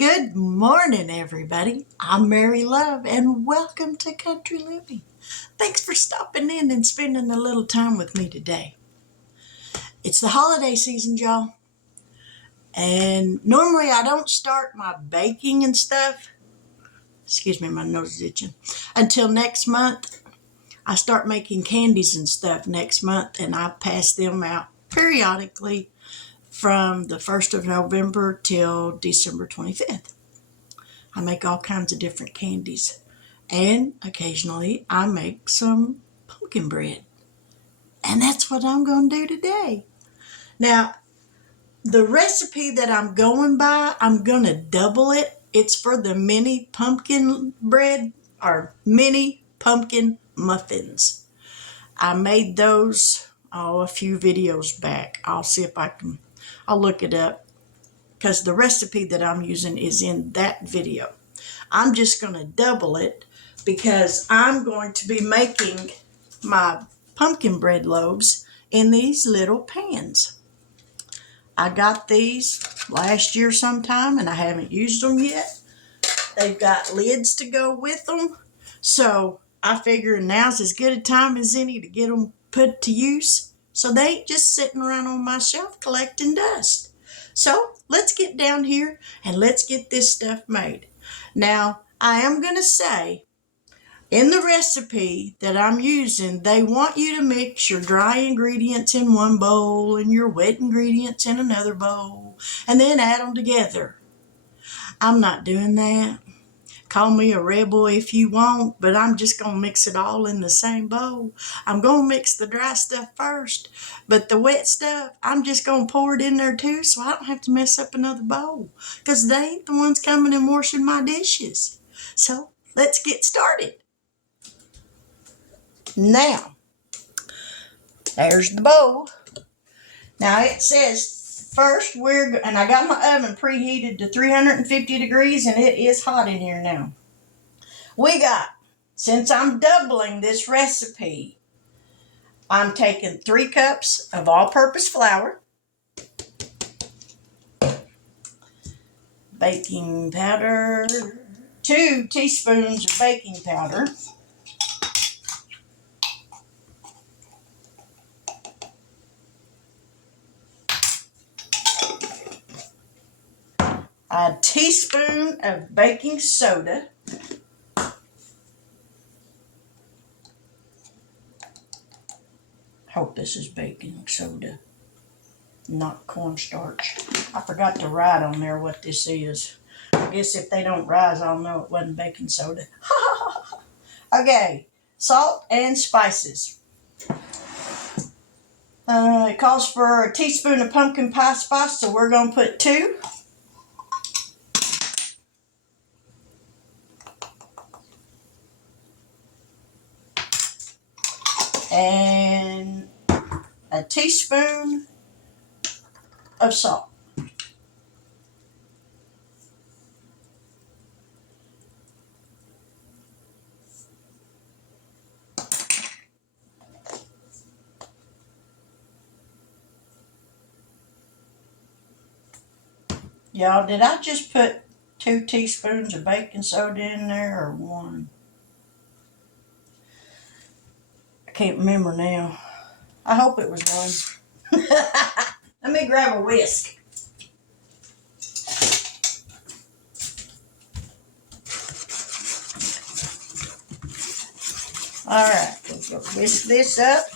Good morning, everybody. I'm Mary Love, and welcome to Country Living. Thanks for stopping in and spending a little time with me today. It's the holiday season, y'all, and normally I don't start my baking and stuff. Excuse me, my nose is itching. Until next month. I start making candies and stuff next month, and I pass them out periodically from the 1st of November till December 25th. I make all kinds of different candies. And occasionally I make some pumpkin bread. And that's what I'm going to do today. Now, the recipe that I'm going by, I'm going to double it. It's for the mini pumpkin bread or mini pumpkin muffins. I made those, a few videos back. I'll see if I'll look it up because the recipe that I'm using is in that video. I'm just going to double it because I'm going to be making my pumpkin bread loaves in these little pans. I got these last year sometime and I haven't used them yet. They've got lids to go with them. So I figure now's as good a time as any to get them put to use. So they ain't just sitting around on my shelf collecting dust. So let's get down here and let's get this stuff made. Now, I am going to say, in the recipe that I'm using, they want you to mix your dry ingredients in one bowl and your wet ingredients in another bowl, and then add them together. I'm not doing that. Call me a rebel if you want, but I'm just going to mix it all in the same bowl. I'm going to mix the dry stuff first, but the wet stuff, I'm just going to pour it in there too so I don't have to mess up another bowl because they ain't the ones coming and washing my dishes. So let's get started. Now, there's the bowl. Now it says first and I got my oven preheated to 350 degrees and it is hot in here now. Since I'm doubling this recipe, I'm taking 3 cups of all-purpose flour, baking powder, 2 teaspoons of baking powder, a teaspoon of baking soda, hope this is baking soda, not cornstarch. I forgot to write on there what this is. I guess if they don't rise, I'll know it wasn't baking soda. Okay, salt and spices. It calls for a teaspoon of pumpkin pie spice, so we're going to put 2. And a teaspoon of salt. Y'all, did I just put 2 teaspoons of baking soda in there or 1? I can't remember now. I hope it was 1. Let me grab a whisk. All right, we'll whisk this up.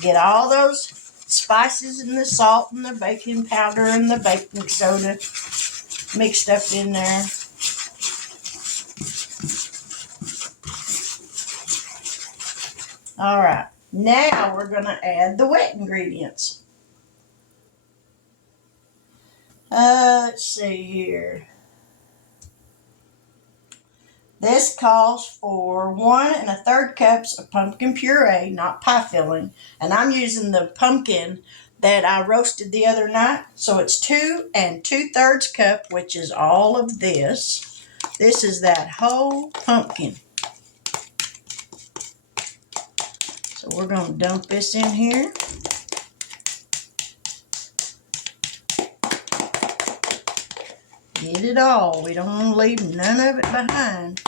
Get all those spices and the salt and the baking powder and the baking soda mixed up in there. All right, now we're going to add the wet ingredients. Let's see here. This calls for 1 1/3 cups of pumpkin puree, not pie filling. And I'm using the pumpkin that I roasted the other night. So it's 2 2/3 cup, which is all of this. This is that whole pumpkin. So we're going to dump this in here. Get it all. We don't want to leave none of it behind.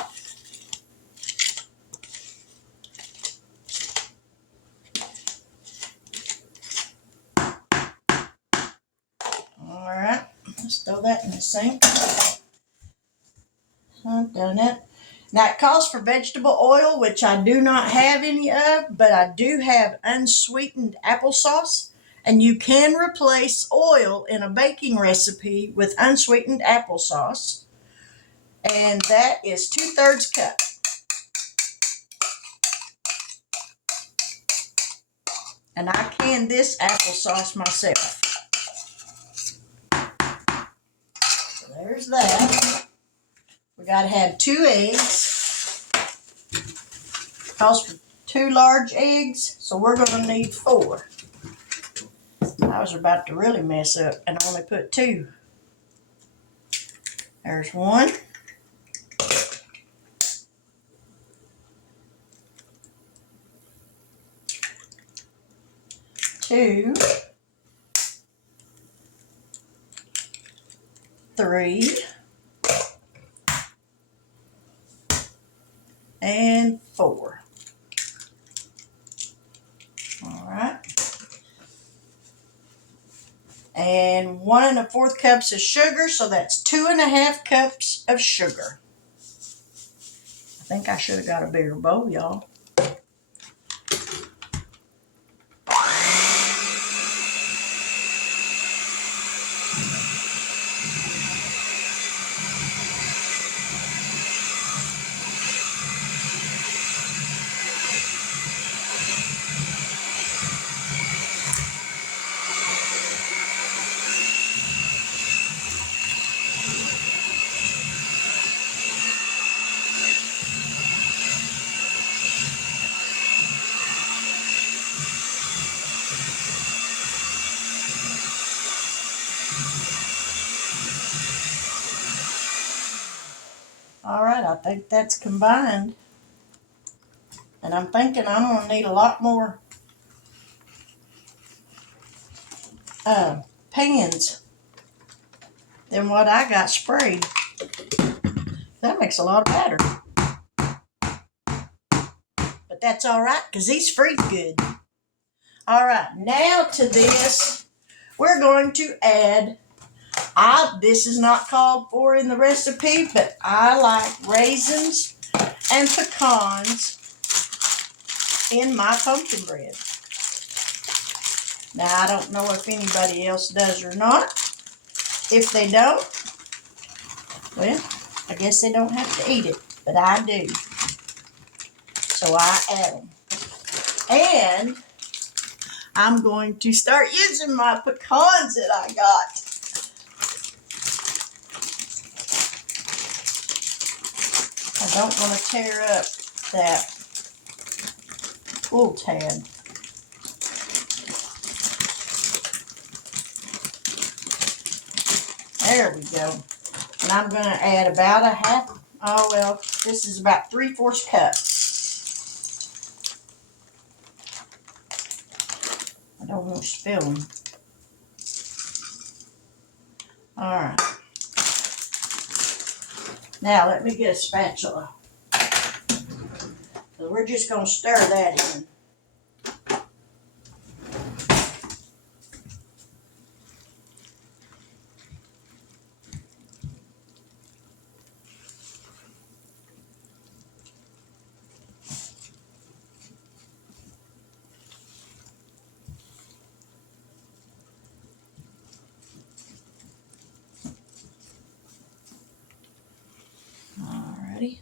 Alright, let's throw that in the sink. I've done it. Now it calls for vegetable oil, which I do not have any of, but I do have unsweetened applesauce. And you can replace oil in a baking recipe with unsweetened applesauce. And that is 2/3 cup. And I can this applesauce myself. So there's that. We got to have 2 eggs. Calls for 2 large eggs, so we're going to need 4. I was about to really mess up and only put 2. There's 1. 2. 3. And 4. All right. And 1 1/4 cups of sugar, so that's 2 1/2 cups of sugar. I think I should have got a bigger bowl, y'all. All right, I think that's combined. And I'm thinking I'm going to need a lot more pans than what I got sprayed. That makes a lot of batter. But that's all right, because these freeze good. All right, now to this, we're going to add, this is not called for in the recipe, but I like raisins and pecans in my pumpkin bread. Now, I don't know if anybody else does or not. If they don't, well, I guess they don't have to eat it, but I do. So I add them. And I'm going to start using my pecans that I got. I don't want to tear up that pull tab. There we go. And I'm going to add about a half, this is about 3/4 cup. I don't want to spill them. All right. Now let me get a spatula. So we're just going to stir that in. Alrighty.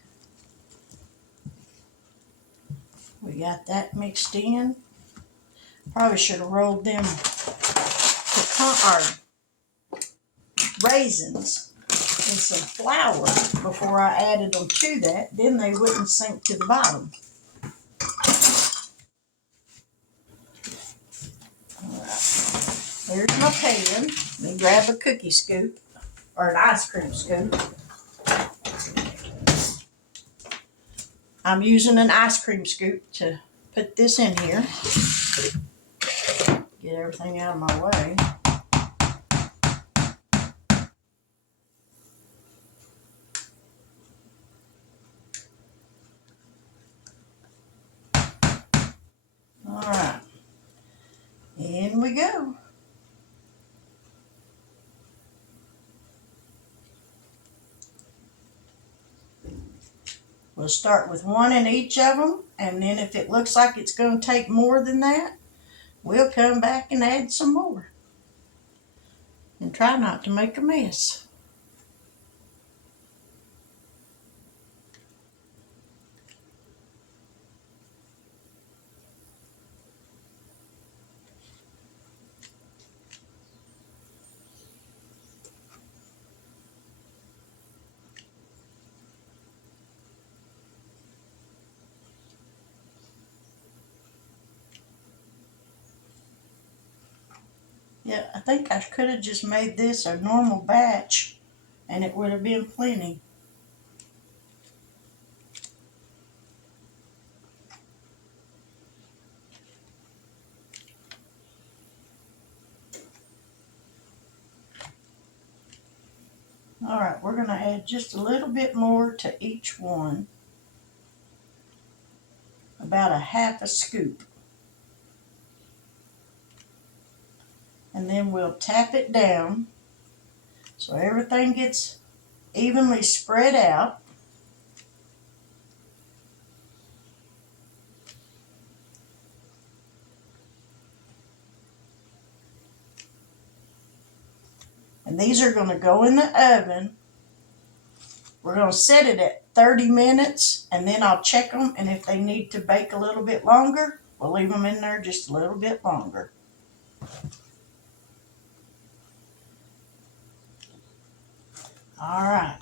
We got that mixed in. Probably should have rolled them raisins in some flour before I added them to that. Then they wouldn't sink to the bottom. There's my pan. Let me grab a cookie scoop or an ice cream scoop. I'm using an ice cream scoop to put this in here. Get everything out of my way. In we go. We'll start with one in each of them, and then if it looks like it's going to take more than that, we'll come back and add some more. And try not to make a mess. Yeah, I think I could have just made this a normal batch and it would have been plenty. All right, we're going to add just a little bit more to each one. About a half a scoop. And then we'll tap it down so everything gets evenly spread out. And these are going to go in the oven. We're going to set it at 30 minutes, and then I'll check them, and if they need to bake a little bit longer, we'll leave them in there just a little bit longer. All right.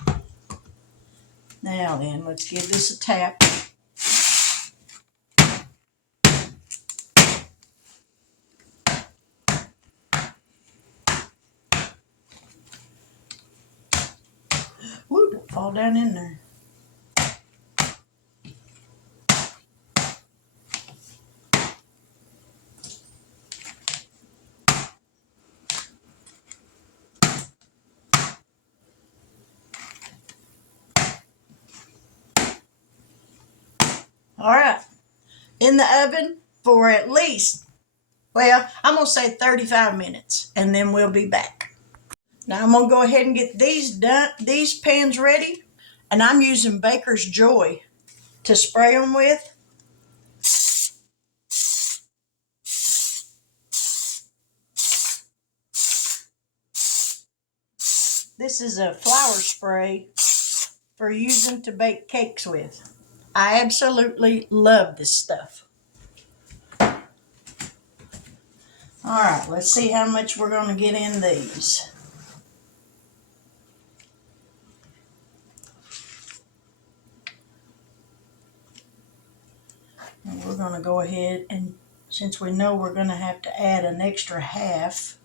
Now then, let's give this a tap. Woo, don't fall down in there. All right. In the oven for at least, well, I'm going to say 35 minutes, and then we'll be back. Now I'm going to go ahead and get these pans ready, and I'm using Baker's Joy to spray them with. This is a flour spray for using to bake cakes with. I absolutely love this stuff. All right, let's see how much we're going to get in these. And we're going to go ahead and, since we know we're going to have to add an extra half,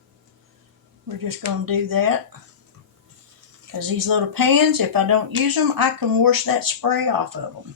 we're just going to do that. Because these little pans, if I don't use them, I can wash that spray off of them.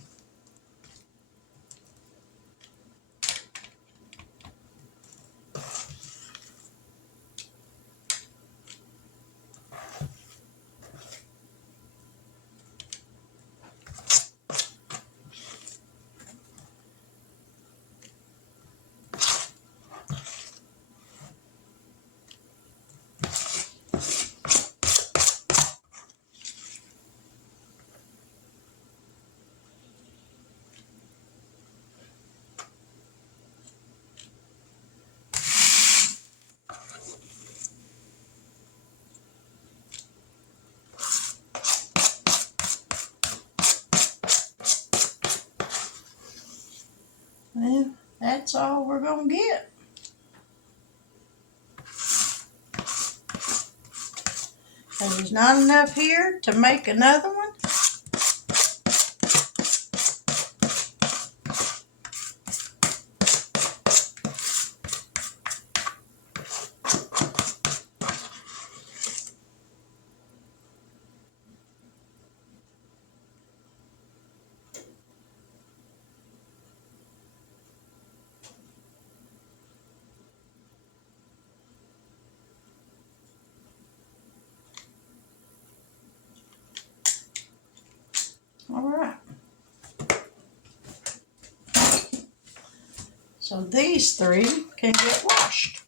Well, that's all we're going to get. Because there's not enough here to make another one. All right. So these three can get washed.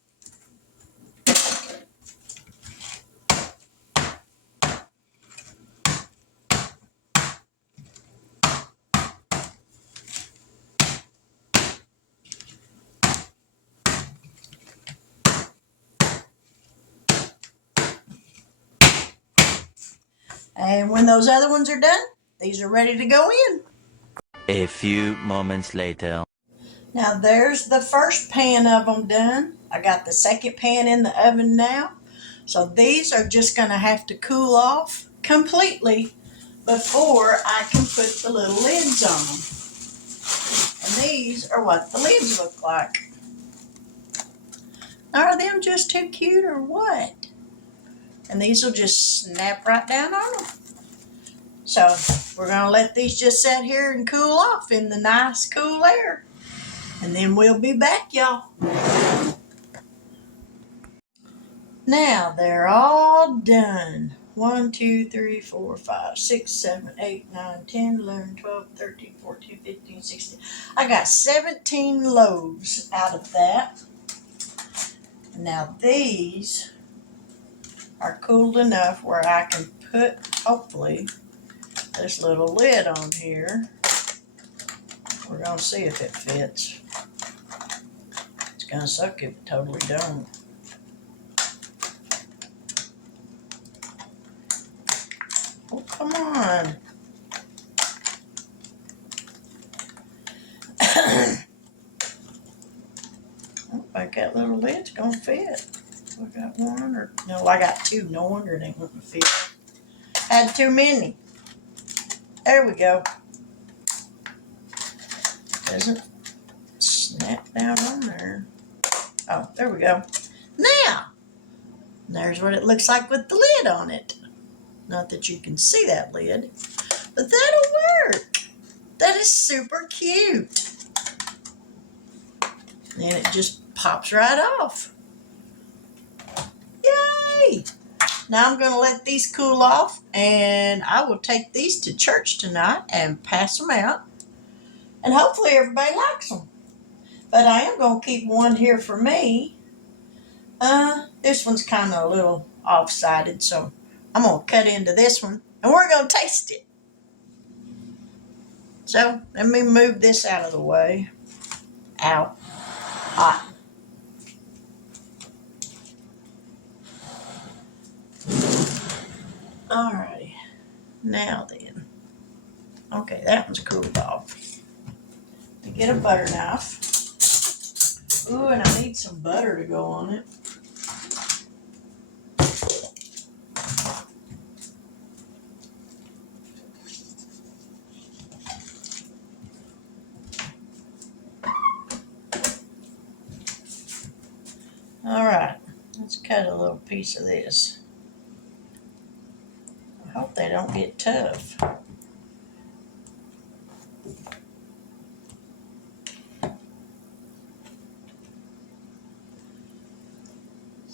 And when those other ones are done, these are ready to go in. A few moments later. Now there's the first pan of them done. I got the second pan in the oven now. So these are just going to have to cool off completely before I can put the little lids on them. And these are what the lids look like. Are them just too cute or what? And these will just snap right down on them. So we're going to let these just sit here and cool off in the nice cool air. And then we'll be back, y'all. Now they're all done. 1, 2, 3, 4, 5, 6, 7, 8, 9, 10, 11, 12, 13, 14, 15, 16. I got 17 loaves out of that. Now these are cooled enough where I can put, hopefully, this little lid on here. We're going to see if it fits. It's going to suck if it totally don't. Oh, come on. Oh, I got little lid's going to fit. I got one or, no, I got two. No wonder it ain't going to fit. Had too many. There we go. Doesn't snap down on there. Oh, there we go. Now, there's what it looks like with the lid on it. Not that you can see that lid, but that'll work. That is super cute. And it just pops right off. Yay! Now I'm going to let these cool off, and I will take these to church tonight and pass them out. And hopefully everybody likes them. But I am going to keep one here for me. This one's kind of a little off-sided, so I'm going to cut into this one, and we're going to taste it. So let me move this out of the way. Ow. Hot. Alrighty. Now then. Okay, that one's cooled off. To get a butter knife. Ooh, and I need some butter to go on it. Alright, let's cut a little piece of this. I hope they don't get tough.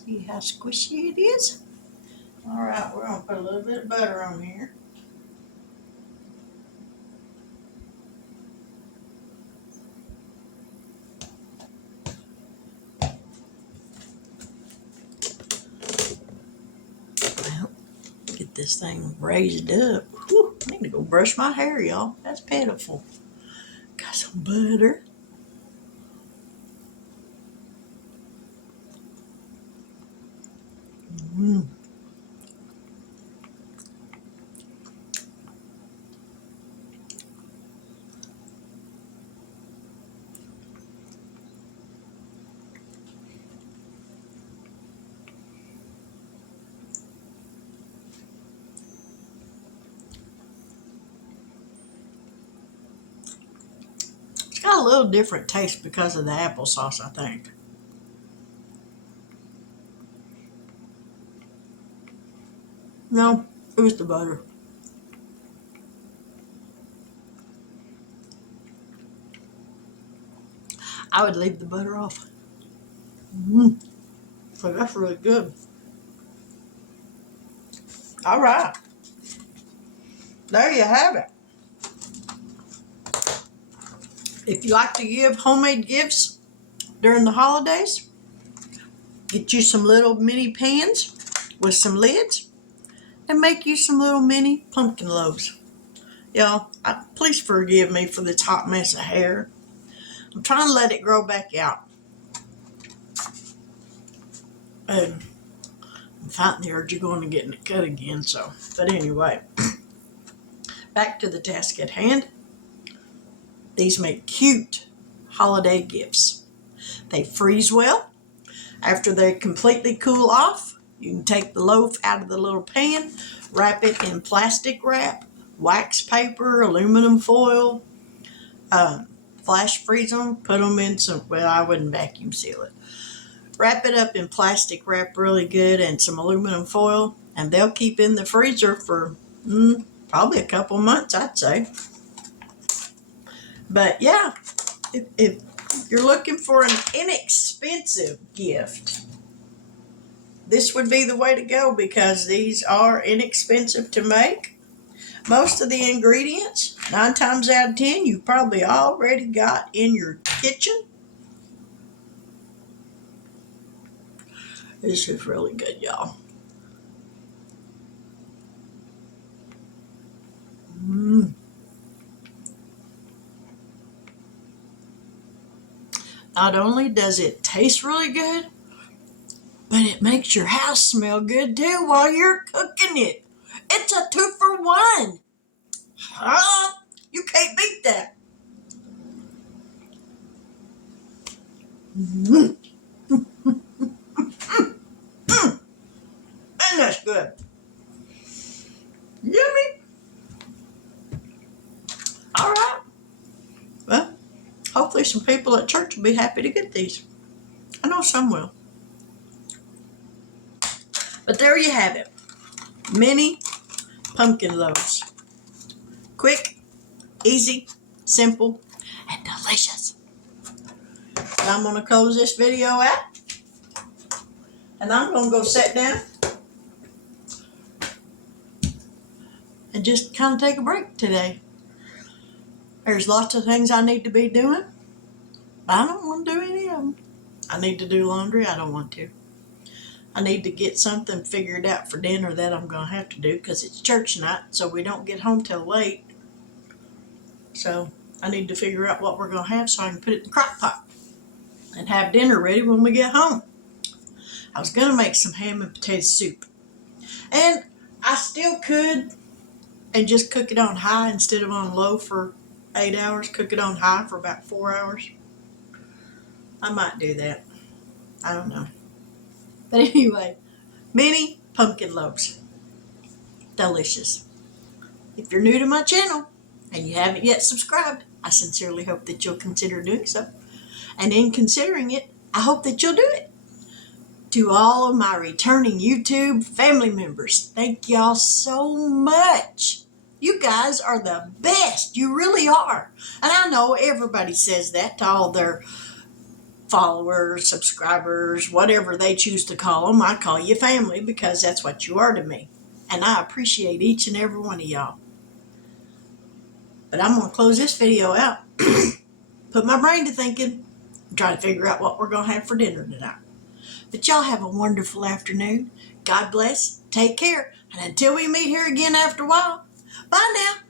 See how squishy it is? Alright, we're going to put a little bit of butter on here. Well, get this thing raised up. Whew, I need to go brush my hair, y'all. That's pitiful. Got some butter. Mmm. It's got a little different taste because of the applesauce, I think. No, it was the butter. I would leave the butter off. So that's really good. All right. There you have it. If you like to give homemade gifts during the holidays, get you some little mini pans with some lids and make you some little mini pumpkin loaves. Y'all, please forgive me for this hot mess of hair. I'm trying to let it grow back out. And I'm fighting the urge of going to getting it cut again, so. But anyway, back to the task at hand. These make cute holiday gifts. They freeze well. After they completely cool off, you can take the loaf out of the little pan, wrap it in plastic wrap, wax paper, aluminum foil, flash freeze them, put them in some, well, I wouldn't vacuum seal it. Wrap it up in plastic wrap really good and some aluminum foil, and they'll keep in the freezer for probably a couple months, I'd say. But yeah, if you're looking for an inexpensive gift, this would be the way to go because these are inexpensive to make. Most of the ingredients, 9 times out of 10, you probably already got in your kitchen. This is really good, y'all. Not only does it taste really good, but it makes your house smell good too while you're cooking it. It's a 2-for-1. Huh? You can't beat that. And that's good. Yummy. All right. Well, hopefully some people at church will be happy to get these. I know some will. But there you have it. Mini pumpkin loaves. Quick, easy, simple, and delicious. But I'm going to close this video out. And I'm going to go sit down and just kind of take a break today. There's lots of things I need to be doing, but I don't want to do any of them. I need to do laundry. I don't want to. I need to get something figured out for dinner that I'm going to have to do because it's church night, so we don't get home till late. So I need to figure out what we're going to have so I can put it in the crock pot and have dinner ready when we get home. I was going to make some ham and potato soup. And I still could and just cook it on high instead of on low for 8 hours. Cook it on high for about 4 hours. I might do that. I don't know. But anyway, mini pumpkin loaves. Delicious. If you're new to my channel and you haven't yet subscribed, I sincerely hope that you'll consider doing so. And in considering it, I hope that you'll do it. To all of my returning YouTube family members, thank y'all so much. You guys are the best. You really are. And I know everybody says that to all their followers, subscribers, whatever they choose to call them. I call you family because that's what you are to me. And I appreciate each and every one of y'all. But I'm going to close this video out, put my brain to thinking, and try to figure out what we're going to have for dinner tonight. But y'all have a wonderful afternoon. God bless. Take care. And until we meet here again after a while, bye now.